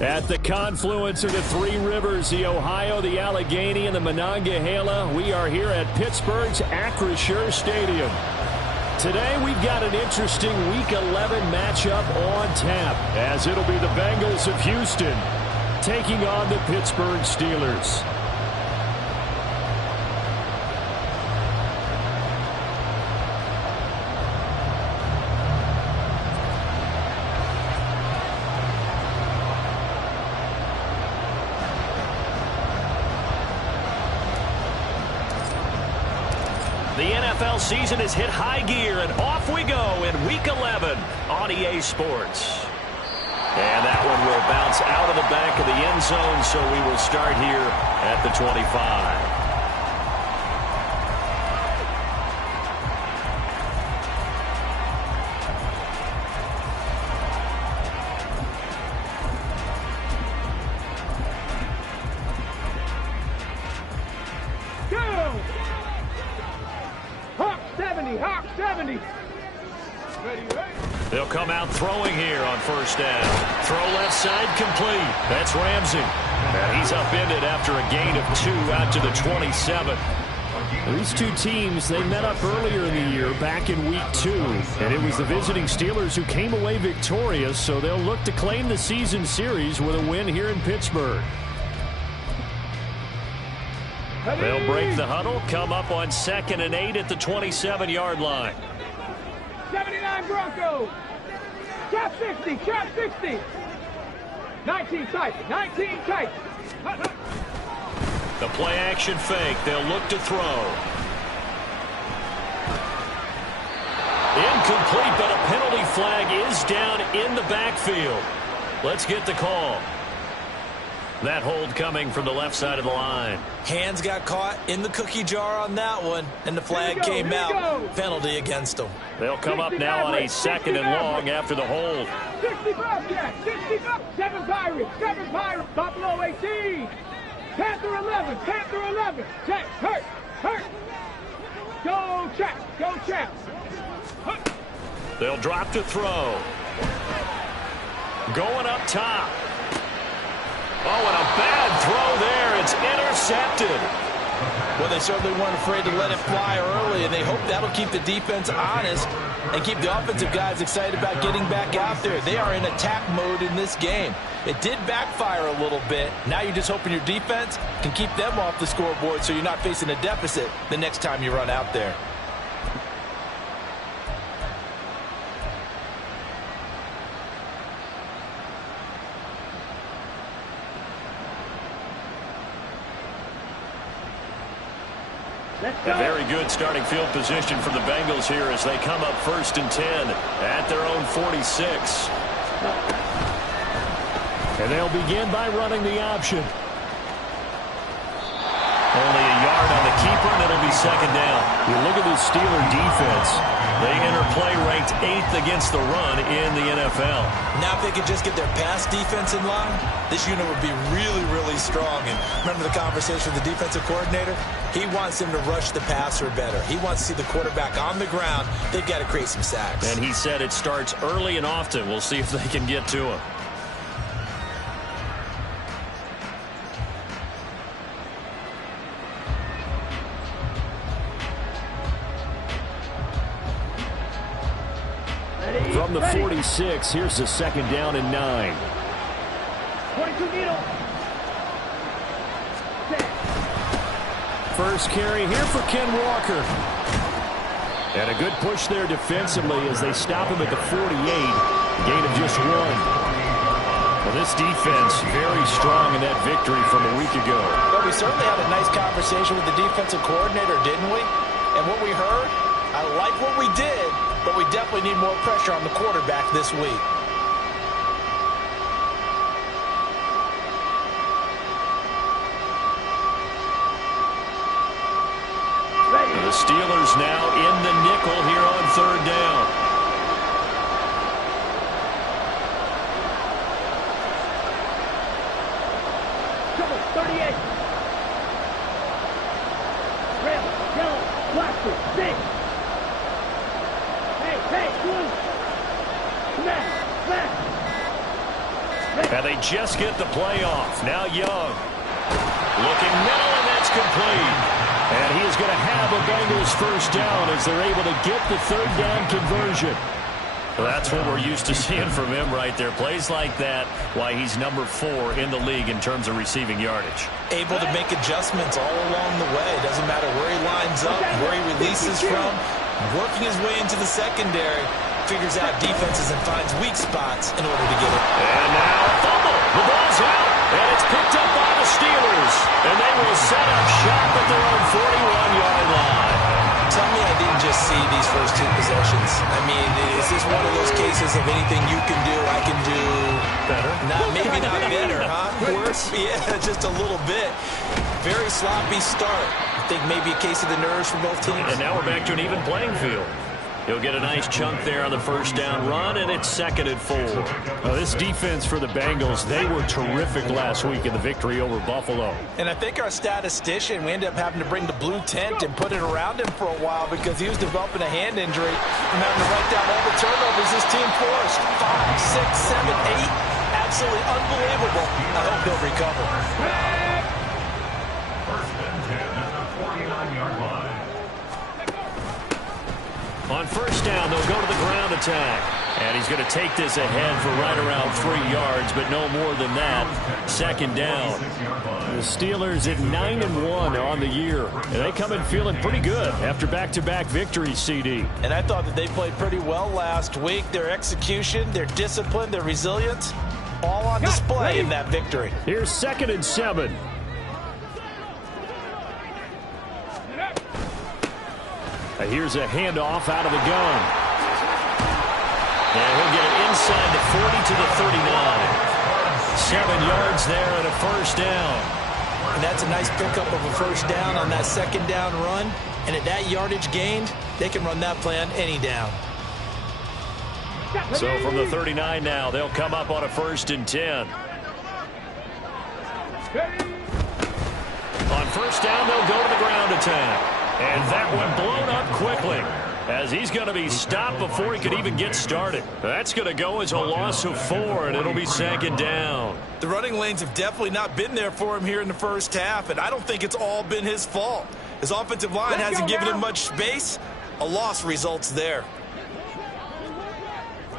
At the confluence of the three rivers, the Ohio, the Allegheny, and the Monongahela, we are here at Pittsburgh's Acrisure Stadium. Today, we've got an interesting Week 11 matchup on tap, as it'll be the Bengals of Houston taking on the Pittsburgh Steelers. The NFL season has hit high gear, and off we go in Week 11 on EA Sports. And that one will bounce out of the back of the end zone, so we will start here at the 25. They'll come out throwing here on first down. Throw left side complete. That's Ramsey. And he's upended after a gain of 2 out to the 27. These two teams, they met up earlier in the year back in Week 2. And it was the visiting Steelers who came away victorious, so they'll look to claim the season series with a win here in Pittsburgh. They'll break the huddle, come up on 2nd and 8 at the 27-yard line. 79 Broncos. Trap 60, trap 60. 19 tight, 19 tight. The play action fake. They'll look to throw. Incomplete, but a penalty flag is down in the backfield. Let's get the call. That hold coming from the left side of the line. Hands got caught in the cookie jar on that one, and the flag came out. Penalty against them. They'll come up now on a 2nd and long after the hold. 65, Jack, 65. 7 Pirates, 7 Pirates. Buffalo 18. Panther 11, Panther 11. Check, hurt, hurt. Go, Chaps, go, Chaps. They'll drop to throw. Going up top. Oh, and a bad throw there. It's intercepted. Well, they certainly weren't afraid to let it fly early, and they hope that'll keep the defense honest and keep the offensive guys excited about getting back out there. They are in attack mode in this game. It did backfire a little bit. Now you're just hoping your defense can keep them off the scoreboard so you're not facing a deficit the next time you run out there. A very good starting field position for the Bengals here as they come up 1st and 10 at their own 46. And they'll begin by running the option. Only a yard on the keeper, and it'll be 2nd down. You look at this Steeler defense. They enter play ranked 8th against the run in the NFL. Now if they could just get their pass defense in line, this unit would be really, really strong. And remember the conversation with the defensive coordinator? He wants them to rush the passer better. He wants to see the quarterback on the ground. They've got to create some sacks. And he said it starts early and often. We'll see if they can get to him. From the 46, here's the 2nd down and 9. 22 needle. First carry here for Ken Walker. And a good push there defensively as they stop him at the 48. Gain of just 1. Well, this defense very strong in that victory from a week ago. Well, we certainly had a nice conversation with the defensive coordinator, didn't we? And what we heard, I like what we did, but we definitely need more pressure on the quarterback this week. The Steelers now in the nickel here on 3rd down. Double 38. Red, yellow, plastic, 6. Hey, blue. Smash, smash. And they just get the play off. Now Young. Looking middle, and that's complete. And he is going to have a Bengals first down as they're able to get the third down conversion. Well, that's what we're used to seeing from him right there. Plays like that, why he's number 4 in the league in terms of receiving yardage. Able to make adjustments all along the way. Doesn't matter where he lines up, where he releases from. Working his way into the secondary. Figures out defenses and finds weak spots in order to get it. And now a fumble. The ball's out, and it's picked up by the Steelers. And they will set up shop at their own 41-yard line. Tell me I didn't just see these first 2 possessions. I mean, is this one of those cases of anything you can do, I can do better? Maybe not better, huh? Worse? Yeah, just a little bit. Very sloppy start. I think maybe a case of the nerves for both teams. And now we're back to an even playing field. He'll get a nice chunk there on the first down run, and it's 2nd and 4. This defense for the Bengals, they were terrific last week in the victory over Buffalo. And I think our statistician, we ended up having to bring the blue tent and put it around him for a while because he was developing a hand injury and having to write down all the turnovers this team forced. 5, 6, 7, 8. Absolutely unbelievable. I hope he'll recover. First and 10 at the 49-yard line. On first down, they'll go to the ground attack. And he's going to take this ahead for right around 3 yards, but no more than that. 2nd down. The Steelers at 9-1 on the year. And they come in feeling pretty good after back-to-back victories, CD. And I thought that they played pretty well last week. Their execution, their discipline, their resilience, all on display in that victory. Here's 2nd and 7. Here's a handoff out of the gun. And he'll get it inside the 40 to the 39. 7 yards there and a first down. And that's a nice pickup of a first down on that 2nd down run. And at that yardage gained, they can run that play on any down. So from the 39 now, they'll come up on a 1st and 10. On first down, they'll go to the ground attack. And that one blown up quickly as he's going to be stopped before he could even get started. That's going to go as a loss of 4, and it'll be 2nd down. The running lanes have definitely not been there for him here in the first half, and I don't think it's all been his fault. His offensive line hasn't given him much space. A loss results there.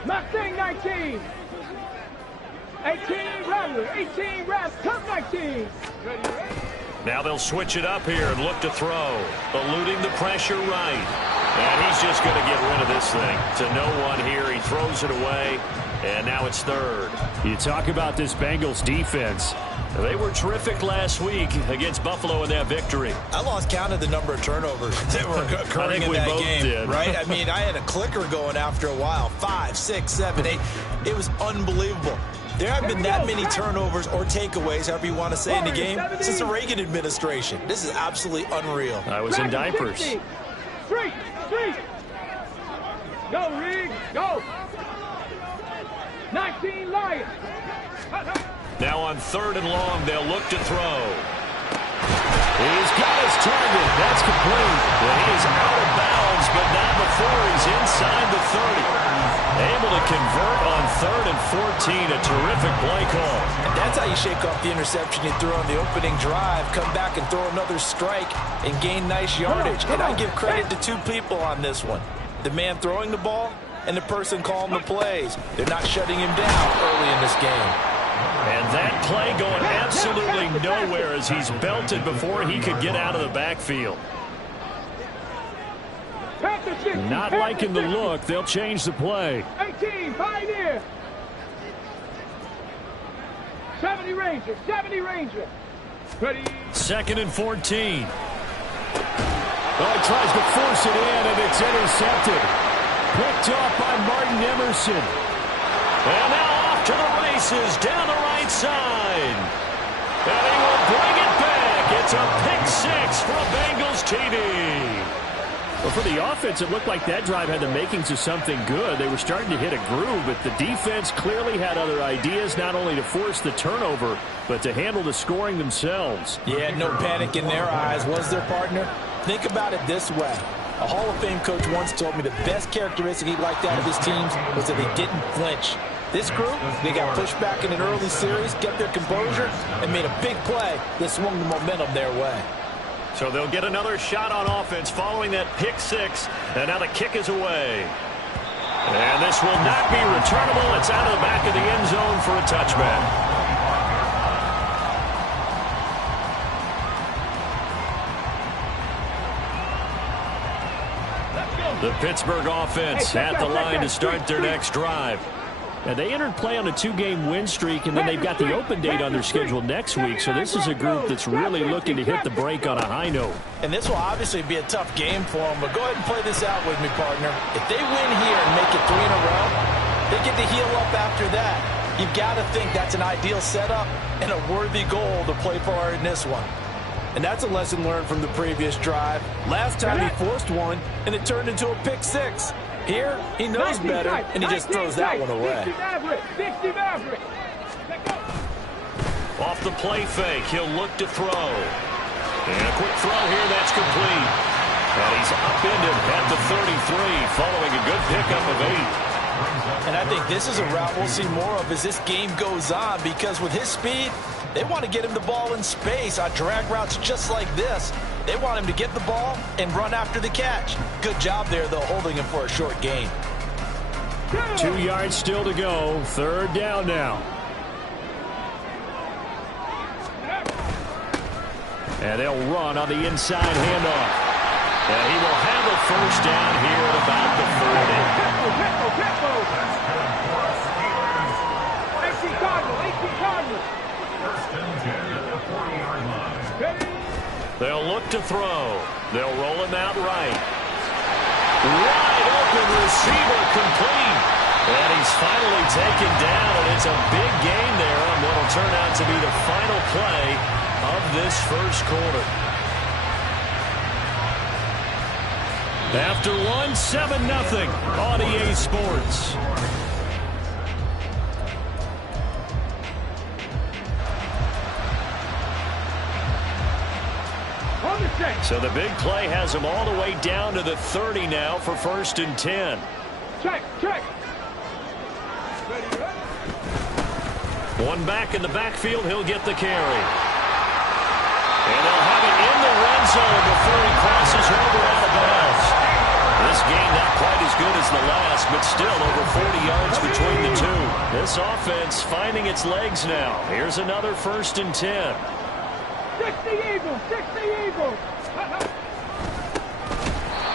Mustang 19. 18 Rattler. 18 Rattler. Come 19. Now they'll switch it up here and look to throw. Eluding the pressure right. And he's just going to get rid of this thing. To no one here. He throws it away. And now it's 3rd. You talk about this Bengals defense. They were terrific last week against Buffalo in that victory. I lost count of the number of turnovers that were occurring in that game. Did. Right? I mean, I had a clicker going after a while. 5, 6, 7, 8. It was unbelievable. There haven't been that many turnovers or takeaways, however you want to say, in the game since the Reagan administration. This is absolutely unreal. I was in diapers. 3. Go, Riggs. Go. 19 Lions. Now on 3rd and long, they'll look to throw. He's got his target. That's complete. Well, he is out of bounds, but not before he's inside the 30. Able to convert on 3rd and 14. A terrific play call. And that's how you shake off the interception you threw on the opening drive. Come back and throw another strike and gain nice yardage. And I give credit to 2 people on this one. The man throwing the ball and the person calling the plays. They're not shutting him down early in this game. And that play going absolutely nowhere as he's belted before he could get out of the backfield. Not liking the look. They'll change the play. 18, Pioneer. 70 Ranger, 70 Ranger. Ready. 2nd and 14. Well, he tries to force it in, and it's intercepted. Picked off by Martin Emerson. And now off to the races down the right side. And he will bring it back. It's a pick 6 for a Bengals TD. Well, for the offense, it looked like that drive had the makings of something good. They were starting to hit a groove, but the defense clearly had other ideas, not only to force the turnover, but to handle the scoring themselves. Yeah, no panic in their eyes. Was their partner? Think about it this way. A Hall of Fame coach once told me the best characteristic he liked out of his teams was that they didn't flinch. This group, they got pushed back in an early series, kept their composure, and made a big play that swung the momentum their way. So they'll get another shot on offense following that pick six, and now the kick is away. And this will not be returnable. It's out of the back of the end zone for a touchback. The Pittsburgh offense at the line to start their next drive. Now, they entered play on a 2-game win streak, and then they've got the open date on their schedule next week. So this is a group that's really looking to hit the break on a high note. And this will obviously be a tough game for them, but go ahead and play this out with me, partner. If they win here and make it 3 in a row, they get to heal up after that. You've got to think that's an ideal setup and a worthy goal to play for in this one. And that's a lesson learned from the previous drive. Last time he forced one, and it turned into a pick six. Here, he knows better, and he just throws that one away. Off the play fake, he'll look to throw. And a quick throw here, that's complete. And he's upended at the 33, following a good pickup of 8. And I think this is a route we'll see more of as this game goes on, because with his speed, they want to get him the ball in space on drag routes just like this. They want him to get the ball and run after the catch. Good job there, though, holding him for a short gain. 2 yards still to go. 3rd down now. And they'll run on the inside handoff. And he will have a first down here at about the 30. They'll look to throw. They'll roll him out right. Wide open receiver complete. And he's finally taken down. And it's a big gain there on what will turn out to be the final play of this first quarter. After one, 7-0 on EA Sports. So the big play has him all the way down to the 30 now for 1st and 10. Check. One back in the backfield, he'll get the carry. And they'll have it in the red zone before he crosses over out of bounds. This game not quite as good as the last, but still over 40 yards between the two. This offense finding its legs now. Here's another 1st and 10. 60 Eagles.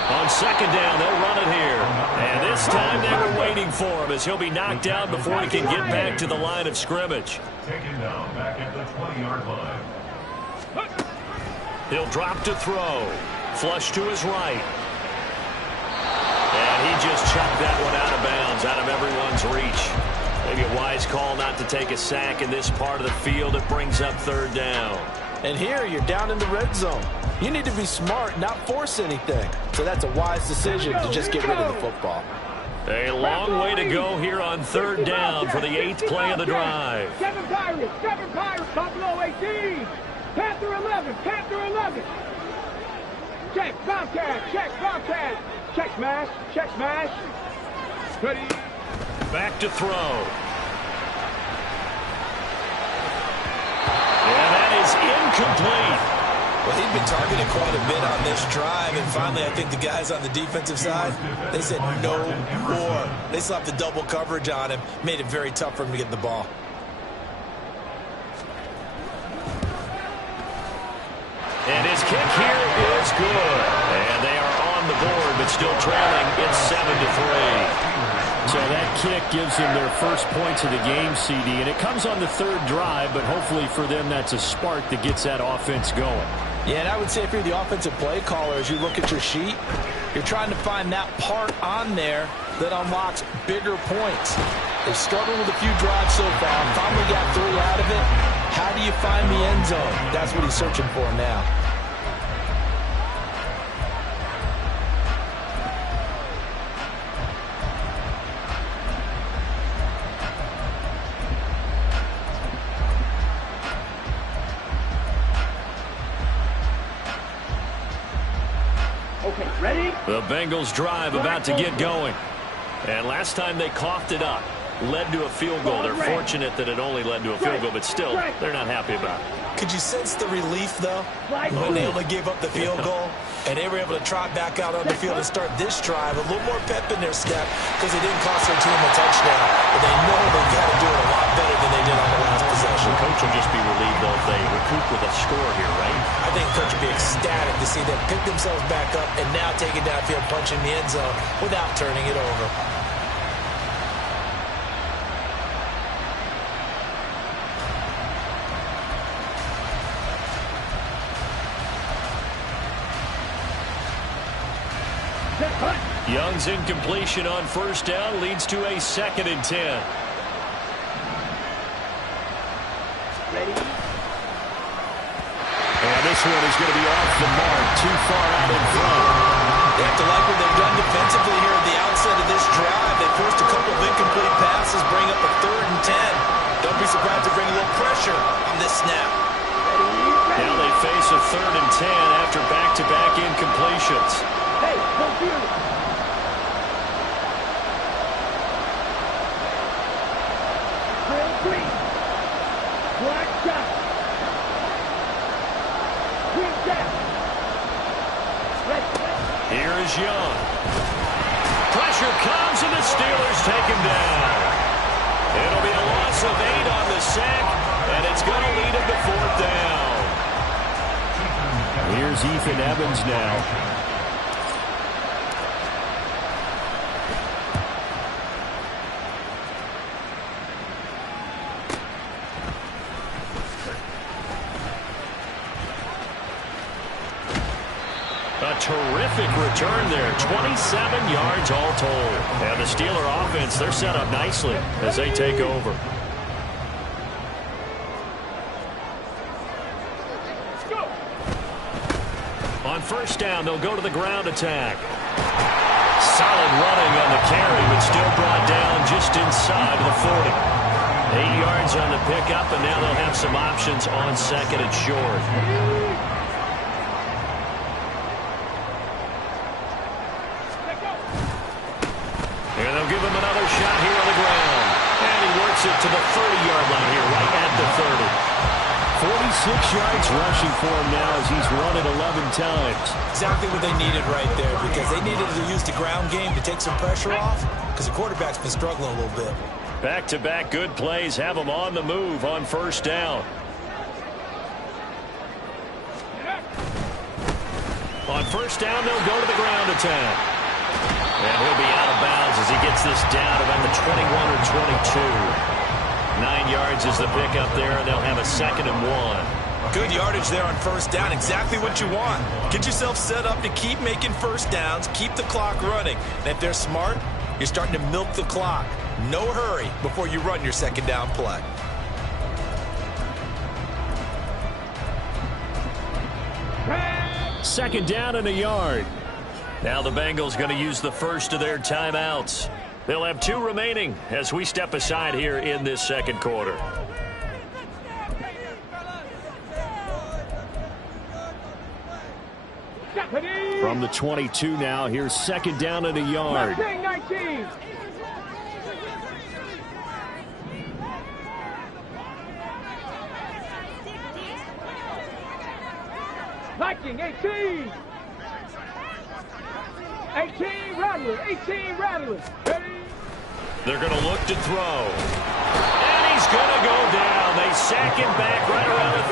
On 2nd down, they'll run it here. And this time they were waiting for him as he'll be knocked down before he can get back to the line of scrimmage. Taken down back at the 20-yard line. He'll drop to throw. Flush to his right. And he just chucked that one out of bounds, out of everyone's reach. Maybe a wise call not to take a sack in this part of the field. It brings up 3rd down. And here you're down in the red zone. You need to be smart, not force anything. So that's a wise decision to just get rid of the football. A long way to go here on 3rd down for the 8th play of the drive. 7 Pirates. Buffalo 18. Panther 11. Check Bobcat. Check smash. Ready. Back to throw. And that is incomplete. Well, he'd been targeted quite a bit on this drive, and finally I think the guys on the defensive side, they said no more. They slapped the double coverage on him, made it very tough for him to get the ball. And his kick here is good. And they are on the board, but still trailing. It's 7-3. So that kick gives them their first points of the game, CD, and it comes on the 3rd drive, but hopefully for them that's a spark that gets that offense going. Yeah, and I would say if you're the offensive play caller, as you look at your sheet, you're trying to find that part on there that unlocks bigger points. They've struggled with a few drives so far, finally got 3 out of it. How do you find the end zone? That's what he's searching for now. Ready? The Bengals drive about to get going. And last time they coughed it up. led to a field goal. They're fortunate that it only led to a field goal, but still, they're not happy about it. Could you sense the relief, though, when they only gave up the field goal and they were able to trot back out on the field and start this drive a little more pep in their step because it didn't cost their team a touchdown, but they know they've got to do it a lot better than they did on the last possession. The coach will just be relieved, though, if they recoup with a score here, right? I think the coach will be ecstatic to see them pick themselves back up and now take it downfield, punching the end zone without turning it over. Young's incompletion on first down leads to a 2nd and 10. Ready? And this one is going to be off the mark, too far out in front. They have to like what they've done defensively here at the outset of this drive. They forced a couple of incomplete passes, bring up a 3rd and 10. Don't be surprised to bring a little pressure on this snap. Now they face a 3rd and 10 after back-to-back incompletions. Hey, don't do it. Green. Black shot. Green shot. Here is Young. Pressure comes, and the Steelers take him down. It'll be a loss of 8 on the sack, and it's going to lead him to 4th down. Here's Ethan Evans now. A terrific return there, 27 yards all told. And the Steeler offense, they're set up nicely as they take over. On first down, they'll go to the ground attack. Solid running on the carry, but still brought down just inside the 40. 8 yards on the pickup, and now they'll have some options on 2nd and short. And they'll give him another shot here on the ground. And he works it to the 30-yard line here, right at the 30. 46 yards rushing for him now as he's run it 11 times. Exactly what they needed right there, because they needed to use the ground game to take some pressure off, because the quarterback's been struggling a little bit. Back-to-back good plays have him on the move on first down. On first down, they'll go to the ground attack. And he'll be out of bounds as he gets this down about the 21 or 22. 9 yards is the pickup there, and they'll have a 2nd and 1. Good yardage there on first down. Exactly what you want. Get yourself set up to keep making first downs, keep the clock running. And if they're smart, you're starting to milk the clock. No hurry before you run your 2nd down play. Second down and a yard. Now the Bengals going to use the first of their timeouts. They'll have 2 remaining as we step aside here in this 2nd quarter. From the 22 now, here's 2nd down and a yard. 19. Viking, 18. 18 Rattlers, 18 Rattlers. Ready? They're going to look to throw. And he's going to go down. They sack him back right around the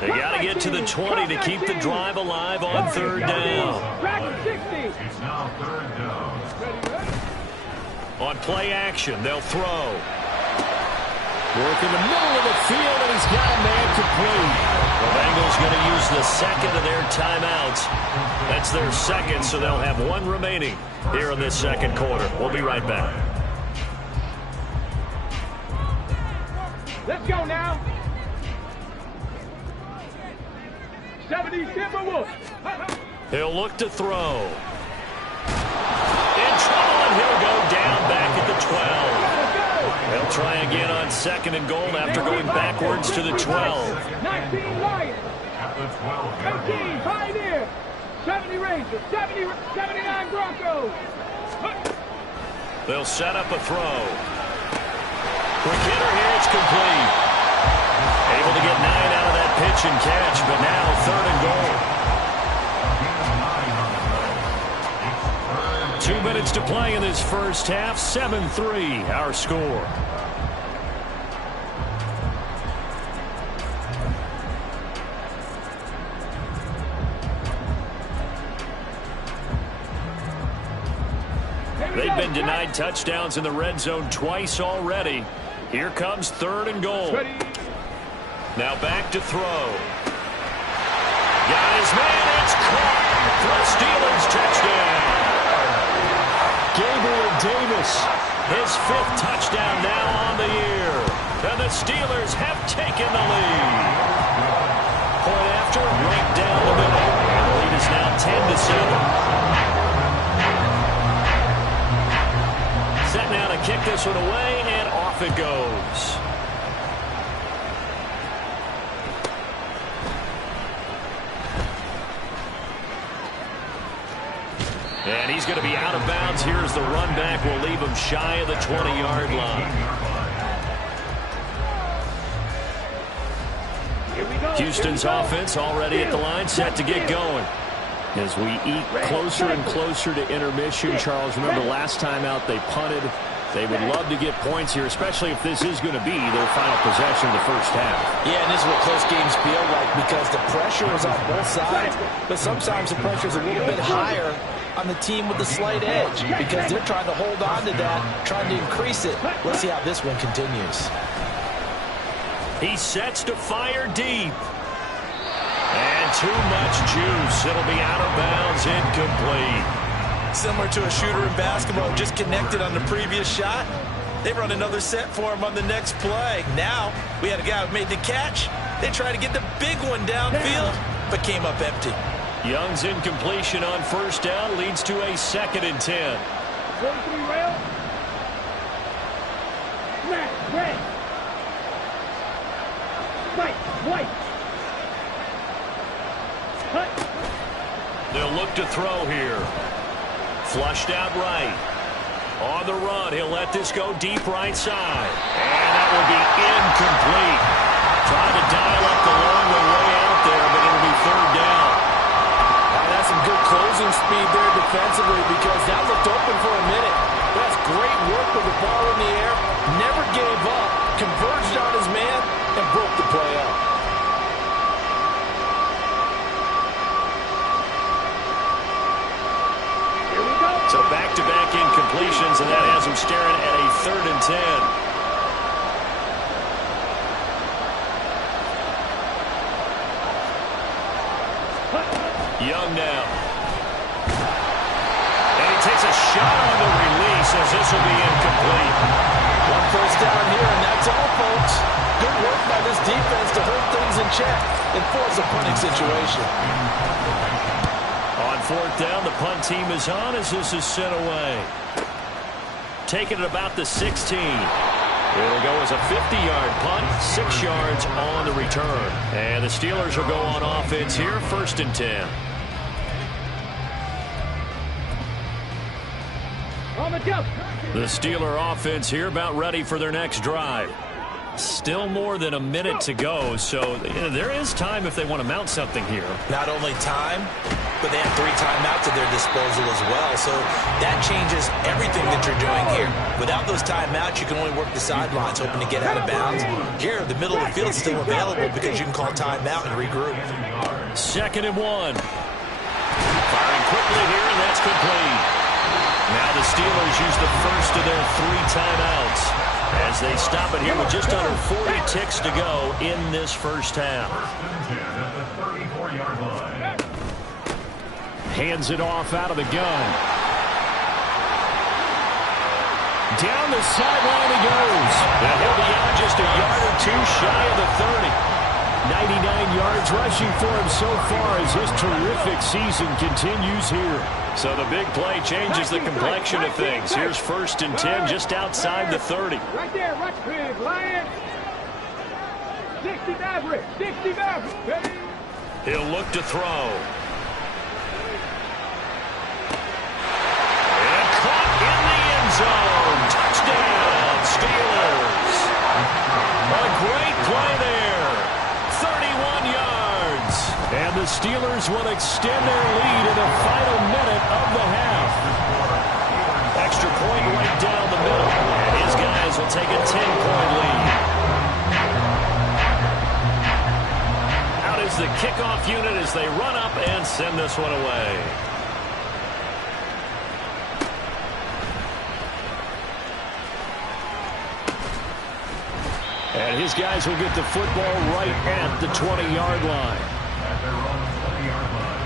30. They got to get to the 20 to keep the drive alive on 3rd down. It's now 3rd down. On play action, they'll throw. Work in the middle of the field, and he's got a man complete. The Bengals going to use the 2nd of their timeouts. That's their 2nd, so they'll have 1 remaining here in this 2nd quarter. We'll be right back. Let's go now. 70 Timberwolves. He'll look to throw. In trouble, and he'll go down back at the 12. They'll try again on 2nd and goal after going backwards to the 12. 19 Lions. At the 12-yard 18 line. Pioneer. 70 Rangers. 79 Broncos. They'll set up a throw. Quick hitter here, it's complete. Able to get 9 out of that pitch and catch, but now 3rd and goal. 2 minutes to play in this first half. 7-3 our score. They've been denied touchdowns in the red zone twice already. Here comes 3rd and goal. Now back to throw. Got his man. It's caught for the Steelers touchdown. Gabriel Davis, his 5th touchdown now on the year. And the Steelers have taken the lead. Point after, right down the middle. And the lead is now 10-7. Set now to kick this one away, and off it goes. And he's going to be out of bounds. Here's the run back. We'll leave him shy of the 20-yard line. Houston's offense already at the line, set to get going. As we eat closer and closer to intermission, Charles, remember last time out they punted. They would love to get points here, especially if this is going to be their final possession of the first half. Yeah, and this is what close games feel like because the pressure is on both sides, but sometimes the pressure is a little bit higher on the team with the slight edge because they're trying to hold on to that, trying to increase it. Let's see how this one continues. He sets to fire deep. And too much juice. It'll be out of bounds, incomplete. Similar to a shooter in basketball, just connected on the previous shot. They run another set for him on the next play. Now, we had a guy who made the catch. They tried to get the big one downfield, but came up empty. Young's incompletion on first down leads to a 2nd and 10. 43 rail. Smack, red. White, white. Cut. They'll look to throw here. Flushed out right. On the run, he'll let this go deep right side. And that will be incomplete. Trying to dial up the long way out there, but it'll be 3rd down. That's some good closing speed there defensively because that looked open for a minute. That's great work with the ball in the air. Never gave up. Converged on his man and broke the play up. So back-to-back incompletions, and that has him staring at a 3rd and 10. Young now. And he takes a shot on the release as this will be incomplete. 1 first down here, and that's all, folks. Good work by this defense to hold things in check and force a punting situation. On 4th down, the punt team is on as this is sent away. Taking it about the 16. It'll go as a 50-yard punt, 6 yards on the return. And the Steelers will go on offense here, 1st and 10. The Steeler offense here about ready for their next drive. Still more than a minute to go, so there is time if they want to mount something here. Not only time, but they have 3 timeouts at their disposal as well, so that changes everything that you're doing here. Without those timeouts, you can only work the sidelines, hoping to get out of bounds. Here, the middle of the field is still available because you can call timeout and regroup. 2nd and 1. Firing quickly here, and that's complete. Now the Steelers use the first of their 3 timeouts as they stop it here with just under 40 ticks to go in this first half. 1st and 10 at the 34-yard line. Hands it off out of the gun. Down the sideline he goes. And he'll be out just a yard or 2 shy of the 30. 99 yards rushing for him so far as his terrific season continues here. So the big play changes the complexion of things. Here's 1st and 10 just outside the 30. Right there, right there, Lions. 60 Maverick, 60 Maverick. He'll look to throw. And caught in the end zone. Touchdown, Steelers. the Steelers will extend their lead in the final minute of the half. Extra point right down the middle. And his guys will take a 10-point lead. Out is the kickoff unit as they run up and send this one away. And his guys will get the football right at the 20-yard line. At their own 20-yard line.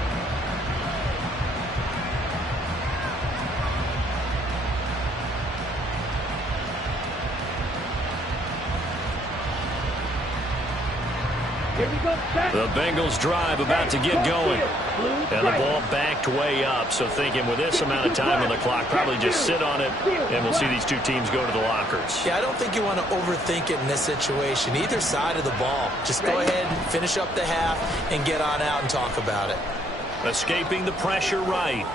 Here we go, set. The Bengals drive about to get going. And the ball backed way up. So thinking with this amount of time on the clock, probably just sit on it, and we'll see these two teams go to the lockers. Yeah, I don't think you want to overthink it in this situation. Either side of the ball. Just go ahead, finish up the half, and get on out and talk about it. Escaping the pressure right.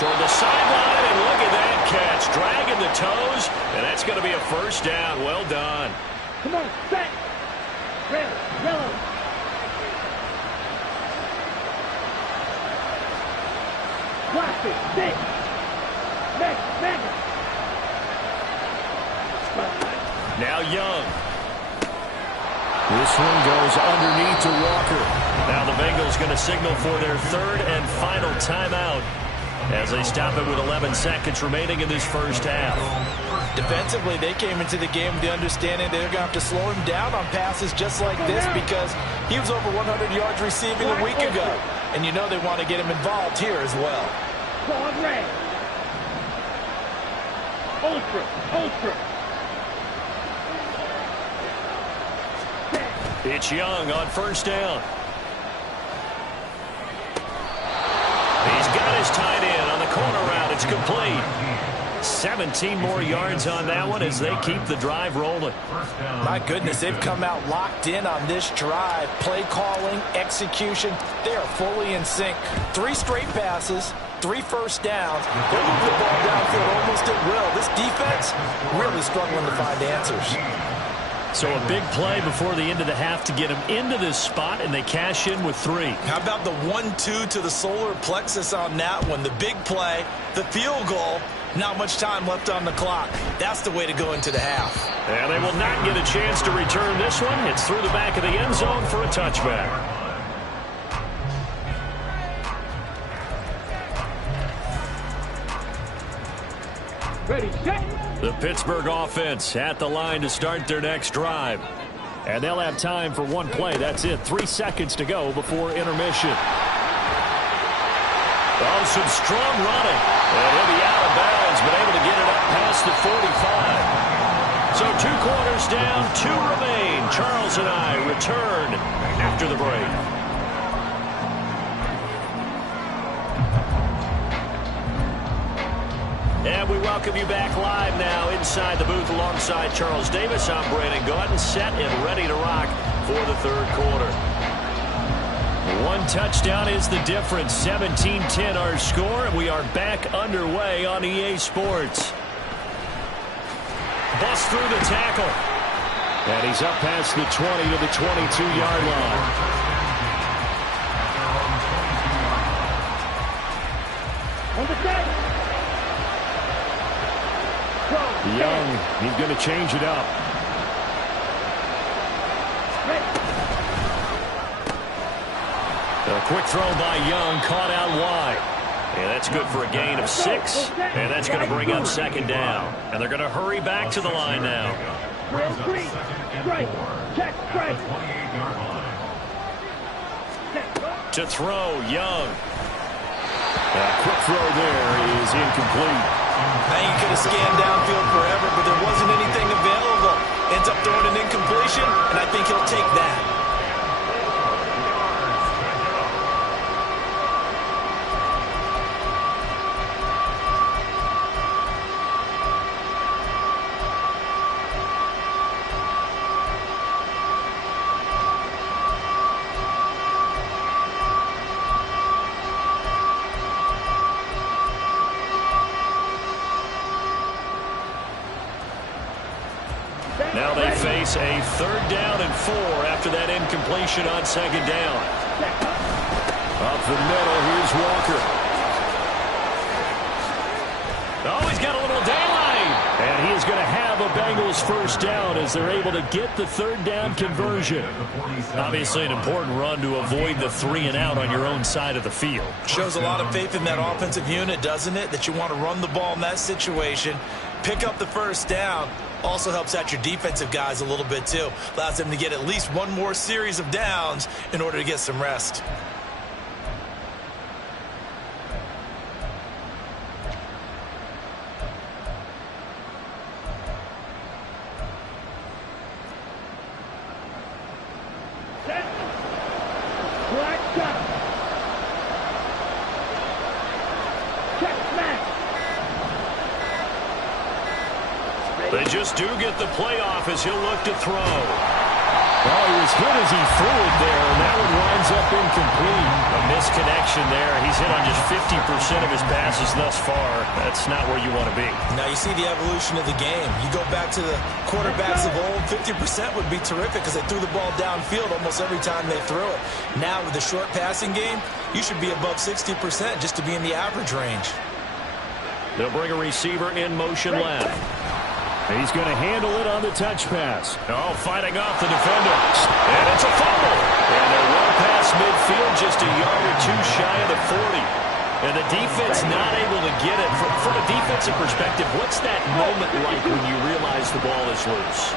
Toward the sideline, and look at that catch. Dragging the toes, and that's going to be a first down. Well done. Come on, set. Red, yellow. Classic, six. Next. Now Young. This one goes underneath to Walker. Now the Bengals going to signal for their third and final timeout as they stop it with 11 seconds remaining in this first half. Defensively, they came into the game with the understanding they're going to have to slow him down on passes just like this because he was over 100 yards receiving a week ago. And you know they want to get him involved here as well. Quad red. Ultra. It's Young on first down. He's got his tight end on the corner route. It's complete. 17 more yards on that one as they keep the drive rolling. My goodness, they've come out locked in on this drive. Play calling, execution, they are fully in sync. 3 straight passes, 3 first downs. They'll move the ball downfield almost at will. This defense really struggling to find answers. So a big play before the end of the half to get them into this spot, and they cash in with 3. How about the 1-2 to the solar plexus on that one? The big play, the field goal, not much time left on the clock. That's the way to go into the half. And they will not get a chance to return this one. It's through the back of the end zone for a touchback. Ready, set. The Pittsburgh offense at the line to start their next drive. And they'll have time for one play. That's it. 3 seconds to go before intermission. Oh, some strong running. And he'll be out of bounds, but able to get it up past the 45. So 2 quarters down, 2 remain. Charles and I return after the break. And we welcome you back live now inside the booth alongside Charles Davis. I'm Brandon Gaudin, set and ready to rock for the third quarter. 1 touchdown is the difference. 17-10 our score, and we are back underway on EA Sports. Bust through the tackle. And he's up past the 20 to the 22-yard line. On the set. Young, he's going to change it up. A quick throw by Young, caught out wide. And that's good for a gain of 6. And that's going to bring up second down. And they're going to hurry back to the line now. To throw, Young. A quick throw there is incomplete. Now you could have scanned downfield forever, but there wasn't anything available. Ends up throwing an incompletion, and I think he'll take that. Now they face a 3rd down and 4 after that incompletion on second down. Up the middle, here's Walker. Oh, he's got a little daylight. And he is going to have a Bengals first down as they're able to get the third down conversion. Obviously an important run to avoid the 3-and-out on your own side of the field. Shows a lot of faith in that offensive unit, doesn't it? That you want to run the ball in that situation, pick up the first down. Also helps out your defensive guys a little bit too. Allows them to get at least one more series of downs in order to get some rest. They just do get the playoff as he'll look to throw. Well, he was hit as he threw it there, and that one winds up incomplete. A misconnection there. He's hit on just 50% of his passes thus far. That's not where you want to be. Now you see the evolution of the game. You go back to the quarterbacks of old, 50% would be terrific because they threw the ball downfield almost every time they threw it. Now with the short passing game, you should be above 60% just to be in the average range. They'll bring a receiver in motion left. He's going to handle it on the touch pass. Oh, fighting off the defenders. And it's a fumble. And they're well past midfield, just a yard or two shy of the 40. And the defense not able to get it. From a defensive perspective, what's that moment like when you realize the ball is loose?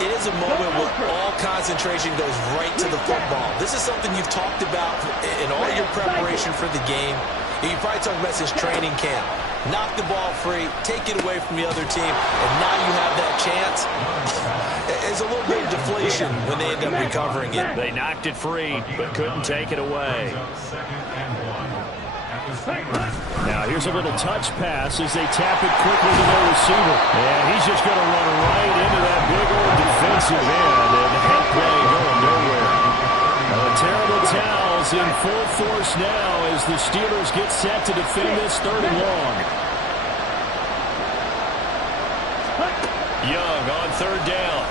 It is a moment where all concentration goes right to the football. This is something you've talked about in all your preparation for the game. You probably talked about since training camp. Knock the ball free, take it away from the other team, and now you have that chance. There's a little bit of deflation when they end up recovering it. They knocked it free, but couldn't take it away. Now here's a little touch pass as they tap it quickly to their receiver. And he's just going to run right into that big old defensive end, and that play going nowhere. The terrible towels in full force now as the Steelers get set to defend this 3rd and long. Young on 3rd down.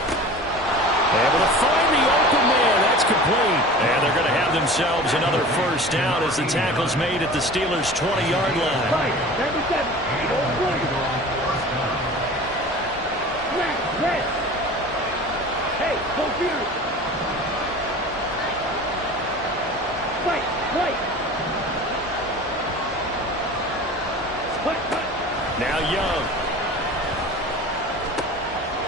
Able to find the open man. That's complete. And they're going to have themselves another first down as the tackle's made at the Steelers' 20-yard line. Hey, computer. Now Young.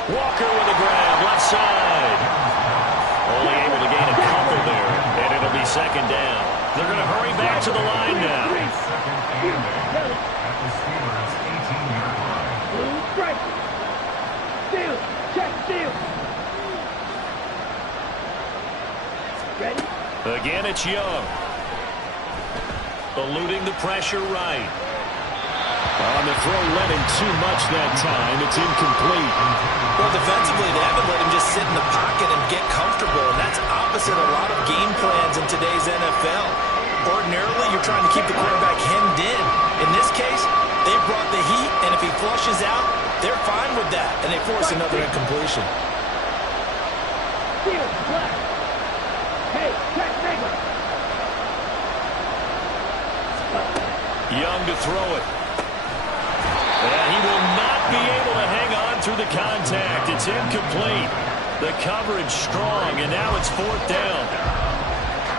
Walker with a grab, left side. Only able to gain a couple there, and it'll be 2nd down. They're going to hurry back to the line now. Steal, check, steal. Ready? Again, it's Young. Eluding the pressure right. On the throw, let him too much that time. It's incomplete. Well, defensively, they haven't let him just sit in the pocket and get comfortable, and that's opposite a lot of game plans in today's NFL. Ordinarily, you're trying to keep the quarterback hemmed in. In this case, they brought the heat, and if he flushes out, they're fine with that, and they force another incompletion. Steal, black. Hey, check, nigga. Young to throw it. And he will not be able to hang on through the contact. It's incomplete. The coverage strong, and now it's 4th down.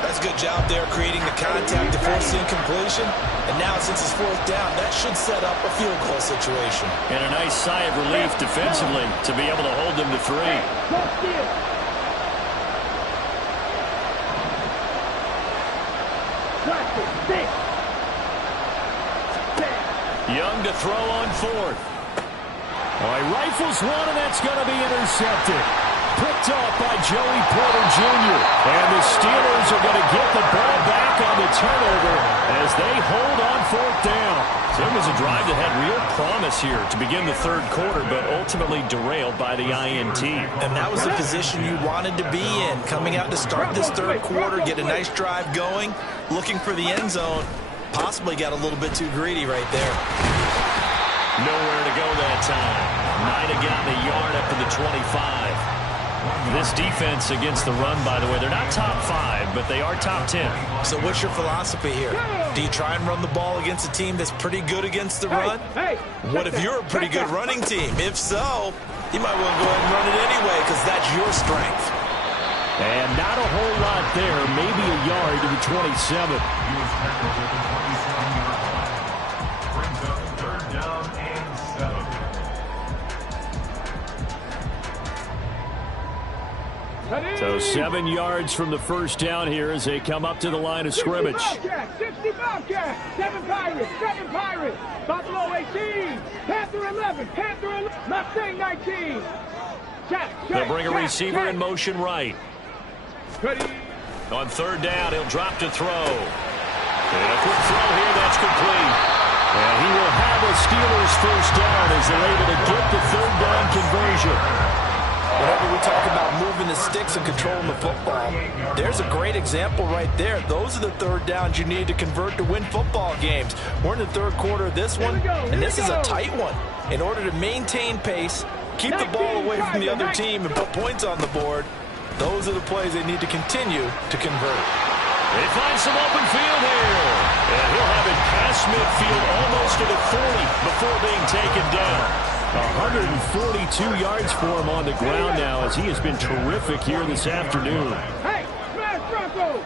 That's a good job there creating the contact to force the incompletion. And now since it's 4th down, that should set up a field goal situation. And a nice sigh of relief defensively to be able to hold them to 3. Go steal. Practice, 6. Young to throw on 4th. Well, he rifles one, and that's going to be intercepted. Picked off by Joey Porter Jr. And the Steelers are going to get the ball back on the turnover as they hold on 4th down. So it was a drive that had real promise here to begin the 3rd quarter, but ultimately derailed by the INT. And that was the position you wanted to be in. Coming out to start this 3rd quarter, get a nice drive going, looking for the end zone. Possibly got a little bit too greedy right there. Nowhere to go that time. Might have gotten a yard up to the 25. This defense against the run, by the way, they're not top 5, but they are top 10. So what's your philosophy here? Do you try and run the ball against a team that's pretty good against the run? What if you're a pretty good running team? If so, you might want to go ahead and run it anyway because that's your strength. And not a whole lot there, maybe a yard to the 27. U.S. tackle at the 27-yard line. Brings up 3rd down and 7. So 7 yards from the first down here as they come up to the line of scrimmage. 60 Bobcats, 7 Pirates, Buffalo 18, Panther 11, Mustang 19. They'll bring a receiver in motion right. On 3rd down, he'll drop to throw. And a quick throw here, that's complete. And he will have a Steelers first down as they're able to get the 3rd down conversion. Whenever we talk about moving the sticks and controlling the football, there's a great example right there. Those are the 3rd downs you need to convert to win football games. We're in the 3rd quarter of this one, and this is a tight one. In order to maintain pace, keep the ball away from the other team, and put points on the board, those are the plays they need to continue to convert. They find some open field here. And he'll have it past midfield almost to the 40 before being taken down. 142 yards for him on the ground now as he has been terrific here this afternoon. Hey, smash Broncos!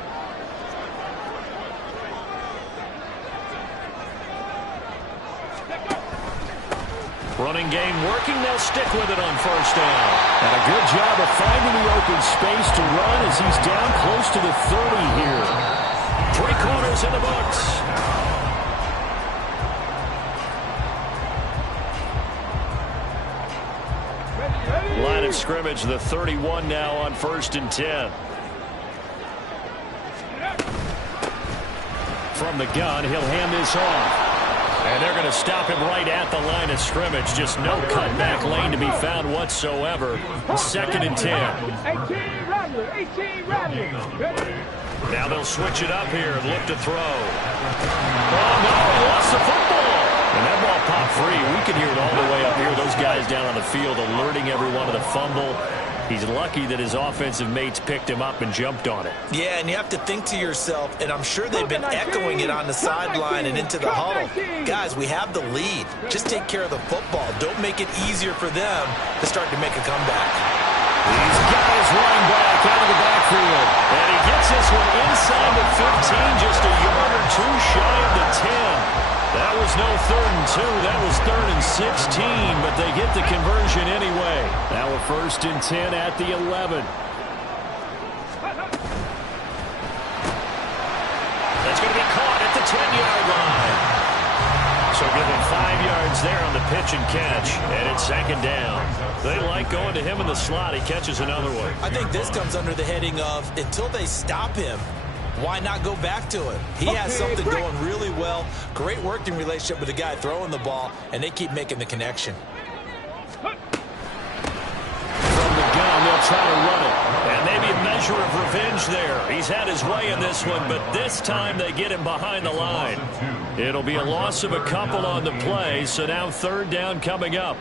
Running game working, they'll stick with it on first down. And a good job of finding the open space to run as he's down close to the 30 here. 3 quarters in the books. Line of scrimmage, the 31 now on 1st and 10. From the gun, he'll hand this off. And they're going to stop him right at the line of scrimmage. Just no cutback lane to be found whatsoever. 2nd and 10. 18 Rattler. Now they'll switch it up here and look to throw. Oh, no, he lost the football. And that ball popped free. We can hear it all the way up here. Those guys down on the field alerting everyone of the fumble. He's lucky that his offensive mates picked him up and jumped on it. Yeah, and you have to think to yourself, and I'm sure they've been echoing it on the sideline and into the huddle. Guys, we have the lead. Just take care of the football. Don't make it easier for them to start to make a comeback. He's got his running back out of the backfield. And he gets this one inside the 15, just a yard or 2 shy of the 10. That was no 3rd and 2. That was 3rd and 16, but they get the conversion anyway. Now a 1st and 10 at the 11. That's going to be caught at the 10-yard line. So give him 5 yards there on the pitch and catch, and it's 2nd down. They like going to him in the slot. He catches another one. I think this comes under the heading of until they stop him, why not go back to it? He has something going really well. Great working relationship with the guy throwing the ball, and they keep making the connection. From the gun, they'll try to run it. And maybe a measure of revenge there. He's had his way in this one, but this time they get him behind the line. It'll be a loss of a couple on the play, so now 3rd down coming up.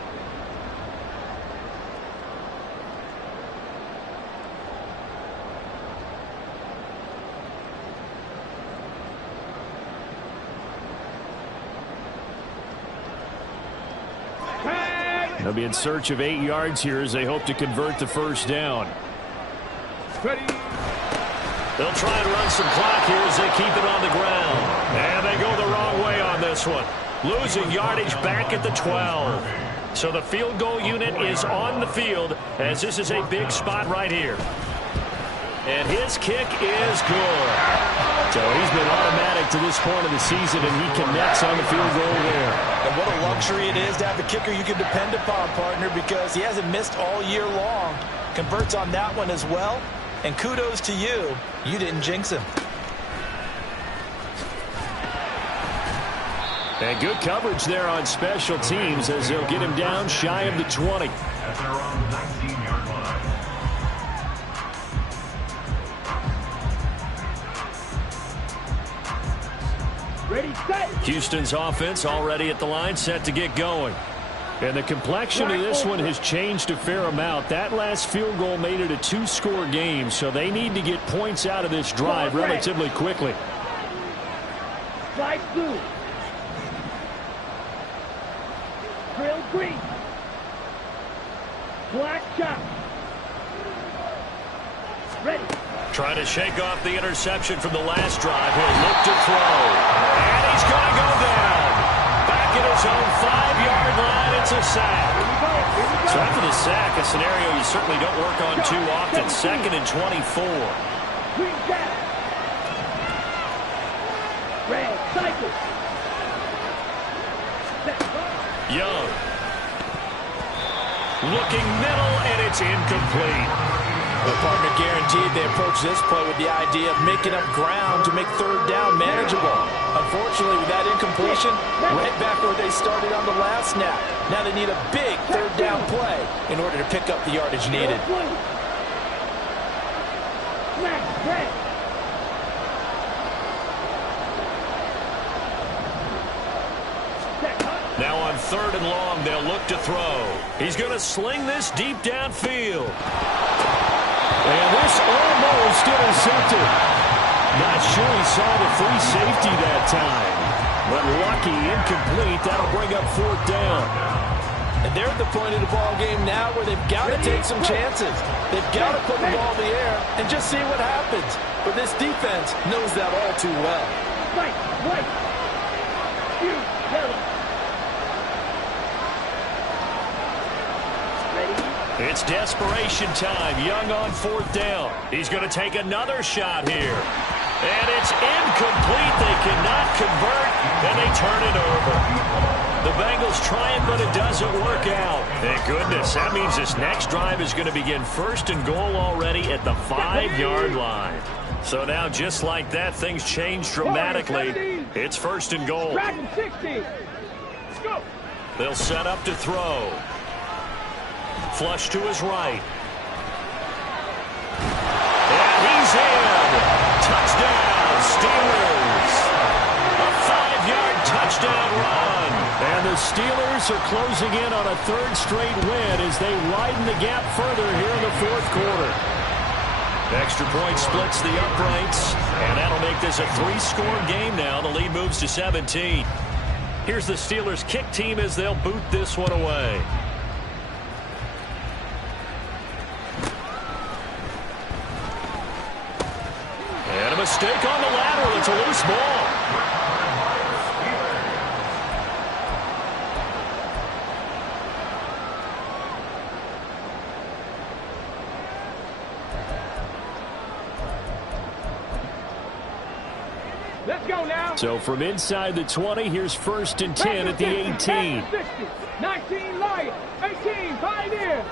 They'll be in search of 8 yards here as they hope to convert the first down. Ready. They'll try and run some clock here as they keep it on the ground. And they go the wrong way on this one. Losing yardage back at the 12. So the field goal unit is on the field as this is a big spot right here. And his kick is good. So he's been automatic to this point of the season, and he connects on the field goal there. And what a luxury it is to have a kicker you can depend upon, partner, because he hasn't missed all year long. Converts on that one as well. And kudos to you. You didn't jinx him. And good coverage there on special teams as they'll get him down shy of the 20. At their own 19-yard line. Ready, set. Houston's offense already at the line, set to get going. And the complexion of this one has changed a fair amount. That last field goal made it a 2-score game, so they need to get points out of this drive relatively quickly. Light blue. Grill green. Black chop. Ready. Trying to shake off the interception from the last drive. He'll look to throw. And he's going to go down. Back at his own 5-yard line. It's a sack. So after the sack, a scenario you certainly don't work on too often. 2nd and 24. Green jack. Red cycle. Young. Looking middle, and it's incomplete. The partner guaranteed they approach this play with the idea of making up ground to make 3rd down manageable. Unfortunately, with that incompletion, right back where they started on the last snap. Now they need a big 3rd down play in order to pick up the yardage needed. Now on 3rd and long, they'll look to throw. He's going to sling this deep downfield. And this almost intercepted. Not sure he saw the free safety that time. But lucky, incomplete. That'll bring up 4th down. And they're at the point of the ball game now where they've got to take some chances. They've got to put the ball in the air and just see what happens. But this defense knows that all too well. White. Yellow. It's desperation time. Young on 4th down. He's going to take another shot here. And it's incomplete. They cannot convert, and they turn it over. The Bengals trying, but it doesn't work out. Thank goodness. That means this next drive is going to begin 1st and goal already at the 5-yard line. So now, just like that, things change dramatically. It's 1st and goal. Dragon 60. Go. They'll set up to throw. Flush to his right. And he's in. Touchdown, Steelers. A 5-yard touchdown run. And the Steelers are closing in on a 3rd straight win as they widen the gap further here in the 4th quarter. Extra point splits the uprights, and that'll make this a 3-score game now. The lead moves to 17. Here's the Steelers kick team as they'll boot this one away. And a mistake on the lateral. It's a loose ball. Let's go now. So from inside the 20, here's 1st and 10 at the 18. 60, 19 Lions, 18 Pioneers,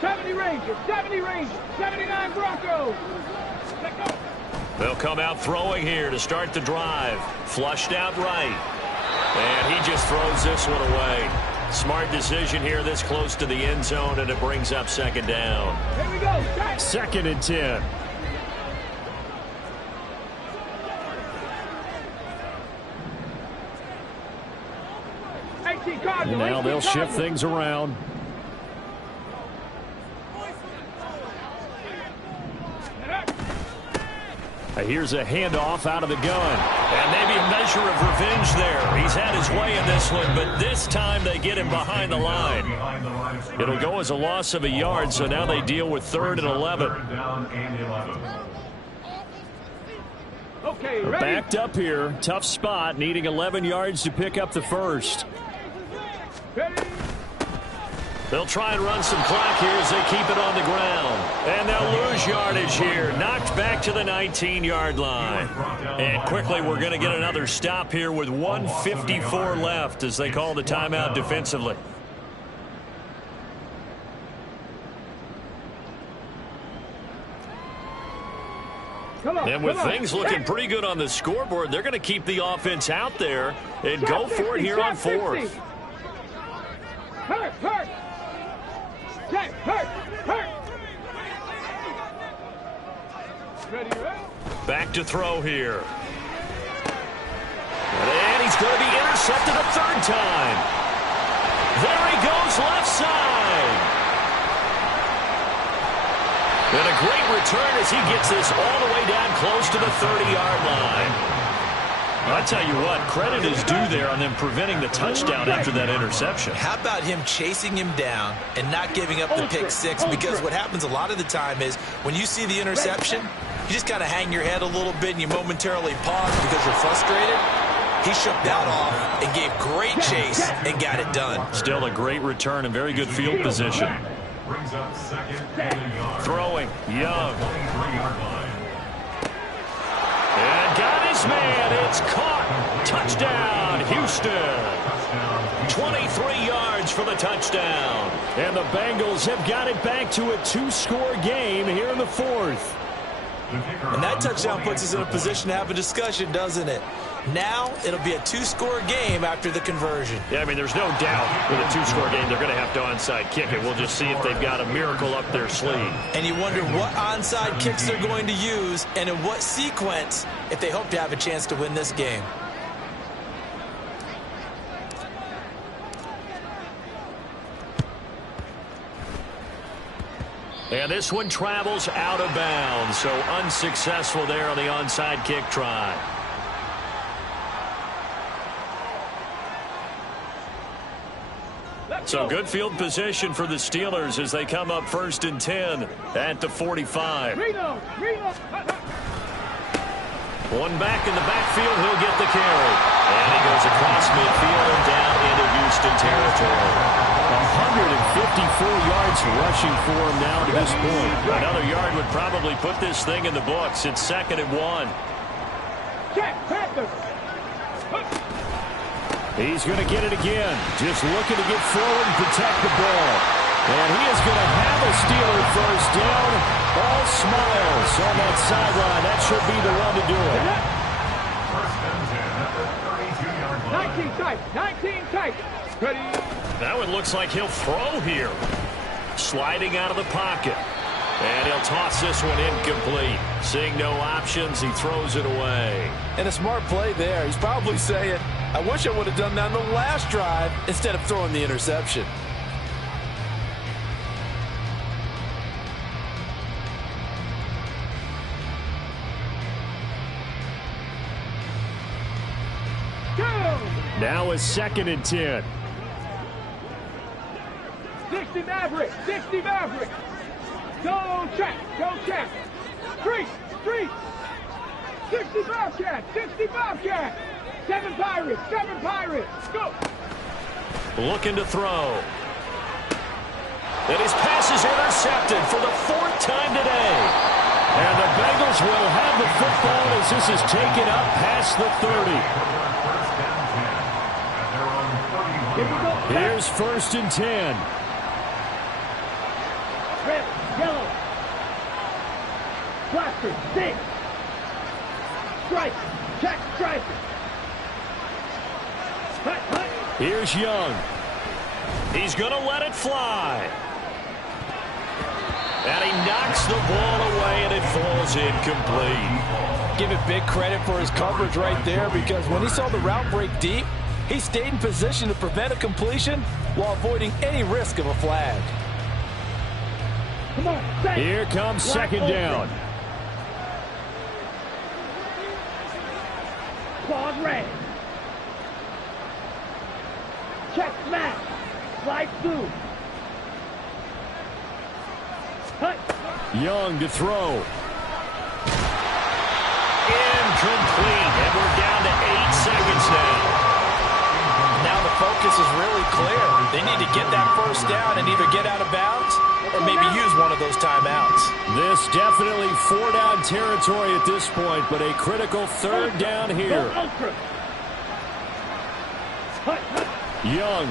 70 Rangers, 79 Broncos. Let's go. They'll come out throwing here to start the drive. Flushed out right. And he just throws this one away. Smart decision here this close to the end zone, and it brings up 2nd down. Here we go. 2nd and 10. And now they'll shift things around. Here's a handoff out of the gun. And maybe a measure of revenge there. He's had his way in this one, but this time they get him behind the line. It'll go as a loss of a yard, so now they deal with 3rd and 11. Okay, ready? Backed up here. Tough spot, needing 11 yards to pick up the 1st. Ready? They'll try and run some clock here as they keep it on the ground. And they'll lose yardage here. Knocked back to the 19-yard line. And quickly we're going to get another stop here with 1:54 left as they call the timeout defensively. And with things looking pretty good on the scoreboard, they're going to keep the offense out there and go for it here on 4th. Hurt. Jack, hurt. Ready? Back to throw here. And he's going to be intercepted a 3rd time. left side. And a great return as he gets this all the way down close to the 30-yard line. I tell you what, credit is due there on them preventing the touchdown after that interception. How about him chasing him down and not giving up the pick six? Because what happens a lot of the time is when you see the interception, you just kind of hang your head a little bit and you momentarily pause because you're frustrated. He shook that off and gave great chase and got it done. Still a great return and very good field position. Brings up second and a yard. Throwing, Young. 23-yard line. And got his man. It's caught. Touchdown, Houston. 23 yards for the touchdown. And the Bengals have got it back to a two-score game here in the fourth. And that touchdown puts us in a position to have a discussion, doesn't it? Now it'll be a two-score game after the conversion. Yeah, I mean, there's no doubt with a two-score game they're going to have to onside kick it. We'll just see if they've got a miracle up their sleeve. And you wonder what onside kicks they're going to use and in what sequence if they hope to have a chance to win this game. And this one travels out of bounds, so unsuccessful there on the onside kick try. So good field position for the Steelers as they come up 1st and 10 at the 45. One back in the backfield, he'll get the carry. And he goes across midfield and down into Houston territory. 154 yards rushing for him now to this point. Another yard would probably put this thing in the books. It's 2nd and 1. Check, Panthers. He's going to get it again. Just looking to get forward and protect the ball. And he is going to have a Steeler first down. All smiles on that sideline. That should be the one to do it. First and 10 at the 32-yard line. 19 tight. 19 tight. Ready. That one looks like he'll throw here. Sliding out of the pocket. And he'll toss this one incomplete. Seeing no options, he throws it away. And a smart play there. He's probably saying, I wish I would have done that on the last drive instead of throwing the interception. Now a 2nd and 10. 60 Maverick. 60 Maverick. Go check. Go check. Street. 60 Bobcat. 60 Bobcat. 7 Pirates. 7 Pirates. Go. Looking to throw. And his pass is intercepted for the 4th time today. And the Bengals will have the football as this is taken up past the 30. Here we go. Here's 1st and 10. Red, yellow. Blaster, six. Strike. Check, strike. Hut, hut. Here's Young. He's going to let it fly. And he knocks the ball away, and it falls incomplete. Give it big credit for his coverage right there because when he saw the route break deep, he stayed in position to prevent a completion while avoiding any risk of a flag. Come on, set. Here comes 2nd down. Claws red. Check, smash. Slide through. Hut. Young to throw. Incomplete, and we're down to 8 seconds now. Now the focus is really clear. They need to get that first down and either get out of bounds or maybe use one of those timeouts. This definitely 4-down territory at this point, but a critical 3rd down here. Ultra. Hut, hut. Young.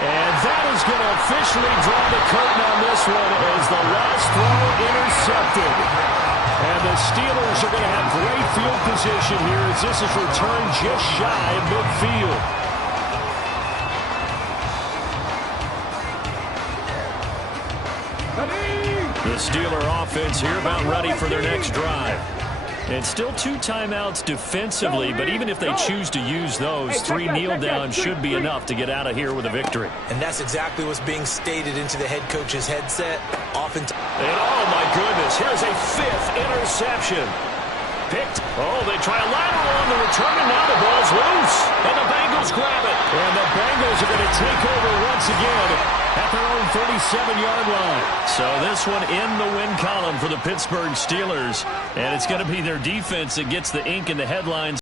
And that is going to officially draw the curtain on this one as the last throw intercepted. And the Steelers are going to have great field position here as this is returned just shy of midfield. Ready. The Steeler offense here about ready for their next drive. And still 2 timeouts defensively, but even if they choose to use those, 3 kneel downs should be enough to get out of here with a victory. And that's exactly what's being stated into the head coach's headset. And oh my goodness, here's a 5th interception. Picked. Oh, they try a lateral on the return, and now the ball's loose. And the Bengals grab it. And the Bengals are going to take over once again at their own 37-yard line. So this one in the win column for the Pittsburgh Steelers. And it's going to be their defense that gets the ink in the headlines.